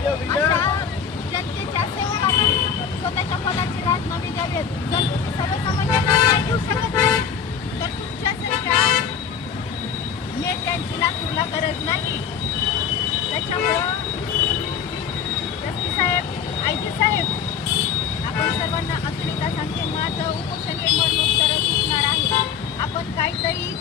अशा जनतेच्या सेवकांनी स्वतःच्या पदाचे राजीनामे द्यावेत. जर सर्वसामान्यांना न्याय देऊ शकत नाही तर तुमच्यासारख्या नेत्यांची लातूरला गरज नाही. त्याच्यामुळं साहेब, आयजी साहेब, आपण सर्वांना अजून एकदा सांगते, माझं उपोषण हे मरणोत्तर दिसणार आहे. आपण काहीतरी